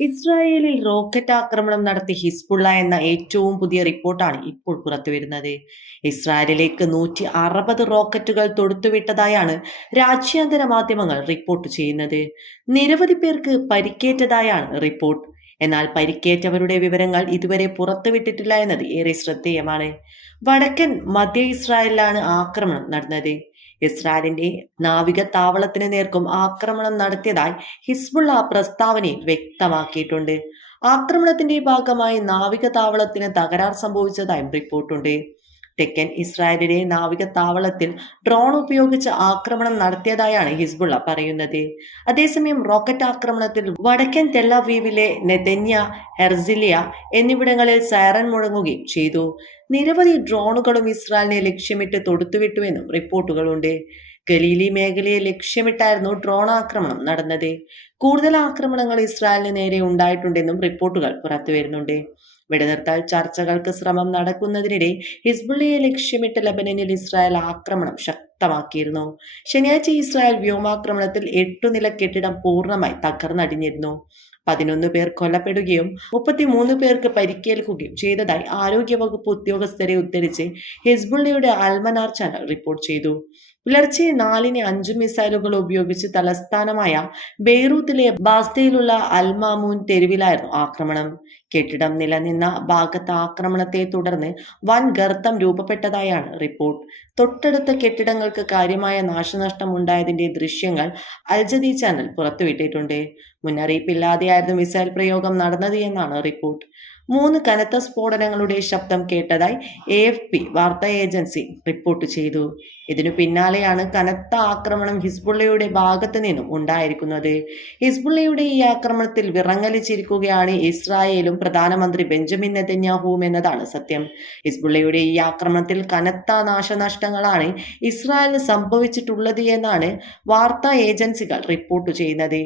ഇസ്രായേലിൽ റോക്കറ്റ് ആക്രമണം നടത്തി ഹിസ്ബുള്ള എന്ന ഏറ്റവും പുതിയ റിപ്പോർട്ടാണ് ഇപ്പോൾ പുറത്തു വരുന്നത് ഇസ്രായേലിലേക്ക് നൂറ്റി അറുപത് റോക്കറ്റുകൾ തൊടുത്തുവിട്ടതായാണ് രാജ്യാന്തര മാധ്യമങ്ങൾ റിപ്പോർട്ട് ചെയ്യുന്നത്. നിരവധി പേർക്ക് പരിക്കേറ്റതായാണ് റിപ്പോർട്ട് എന്നാൽ പരിക്കേറ്റവരുടെ വിവരങ്ങൾ ഇതുവരെ പുറത്തുവിട്ടിട്ടില്ല എന്നത് ഏറെ ശ്രദ്ധേയമാണ്. വടക്കൻ മധ്യ ഇസ്രായേലിലാണ് ആക്രമണം നടന്നത്. ഇസ്രായേലിന്റെ നാവിക താവളത്തിന് നേർക്കും ആക്രമണം നടത്തിയതായി ഹിസ്ബുള്ള പ്രസ്താവനയിൽ വ്യക്തമാക്കിയിട്ടുണ്ട്. ആക്രമണത്തിന്റെ ഭാഗമായി നാവിക താവളത്തിന് തകരാർ സംഭവിച്ചതായും റിപ്പോർട്ടുണ്ട്. തെക്കൻ ഇസ്രായേലിലെ നാവിക താവളത്തിൽ ഡ്രോൺ ഉപയോഗിച്ച് ആക്രമണം നടത്തിയതായാണ് ഹിസ്ബുള്ള പറയുന്നത്. അതേസമയം റോക്കറ്റ് ആക്രമണത്തിൽ വടക്കൻ തെല്ലവീവിലെ നെതന്യ ഹെർസിലിയ എന്നിവിടങ്ങളിൽ സൈറൻ മുഴങ്ങുകയും ചെയ്തു. നിരവധി ഡ്രോണുകളും ഇസ്രായേലിനെ ലക്ഷ്യമിട്ട് തൊടുത്തുവിട്ടുവെന്നും റിപ്പോർട്ടുകളുണ്ട്. ഗലീലി മേഖലയെ ലക്ഷ്യമിട്ടായിരുന്നു ഡ്രോൺ ആക്രമണം നടന്നത്. കൂടുതൽ ആക്രമണങ്ങൾ ഇസ്രായേലിന് നേരെ ഉണ്ടായിട്ടുണ്ടെന്നും റിപ്പോർട്ടുകൾ പുറത്തുവരുന്നുണ്ട് വെടിനിർത്താൽ ചർച്ചകൾക്ക് ശ്രമം നടക്കുന്നതിനിടെ ഹിസ്ബുള്ളയെ ലക്ഷ്യമിട്ട് ലബനനിൽ ഇസ്രായേൽ ആക്രമണം ശക്തമാക്കിയിരുന്നു. ശനിയാഴ്ച ഇസ്രായേൽ വ്യോമാക്രമണത്തിൽ എട്ടു നില കെട്ടിടം പൂർണമായി തകർന്നടിഞ്ഞിരുന്നു. പതിനൊന്ന് പേർ കൊല്ലപ്പെടുകയും മുപ്പത്തിമൂന്ന് പേർക്ക് പരിക്കേൽക്കുകയും ചെയ്തതായി ആരോഗ്യവകുപ്പ് ഉദ്യോഗസ്ഥരെ ഉദ്ധരിച്ച് ഹിസ്ബുള്ളയുടെ അൽമനാർ ചാനൽ റിപ്പോർട്ട് ചെയ്തു. പുലർച്ചെ നാലിന് അഞ്ചു മിസൈലുകൾ ഉപയോഗിച്ച് തലസ്ഥാനമായ ബെയ്റൂത്തിലെ ബാസ്തയിലുള്ള അൽമാമൂൻ തെരുവിലായിരുന്നു ആക്രമണം. കെട്ടിടം നിലനിന്ന ഭാഗത്ത് ആക്രമണത്തെ തുടർന്ന് വൻ ഗർത്തം രൂപപ്പെട്ടതായാണ് റിപ്പോർട്ട്. തൊട്ടടുത്ത കെട്ടിടങ്ങൾക്ക് കാര്യമായ നാശനഷ്ടം ഉണ്ടായതിന്റെ ദൃശ്യങ്ങൾ അൽജദി ചാനൽ പുറത്തുവിട്ടിട്ടുണ്ട്. മുന്നറിയിപ്പില്ലാതെയായിരുന്നു മിസൈൽ പ്രയോഗം നടന്നത് എന്നാണ് റിപ്പോർട്ട്. മൂന്ന് കനത്ത സ്ഫോടനങ്ങളുടെ ശബ്ദം കേട്ടതായി എ എഫ് പി വാർത്താ ഏജൻസി റിപ്പോർട്ട് ചെയ്തു. ഇതിനു പിന്നാലെയാണ് കനത്ത ആക്രമണം ഹിസ്ബുള്ളയുടെ ഭാഗത്തു നിന്നും ഉണ്ടായിരിക്കുന്നത്. ഹിസ്ബുള്ളയുടെ ഈ ആക്രമണത്തിൽ വിറങ്ങലിച്ചിരിക്കുകയാണ് ഇസ്രായേലും പ്രധാനമന്ത്രി ബെഞ്ചമിൻ നെതന്യാഹുവും എന്നതാണ് സത്യം. ഹിസ്ബുള്ളയുടെ ഈ ആക്രമണത്തിൽ കനത്ത നാശനഷ്ടങ്ങളാണ് ഇസ്രായേലിന് സംഭവിച്ചിട്ടുള്ളത് എന്നാണ് വാർത്താ ഏജൻസികൾ റിപ്പോർട്ട് ചെയ്യുന്നത്.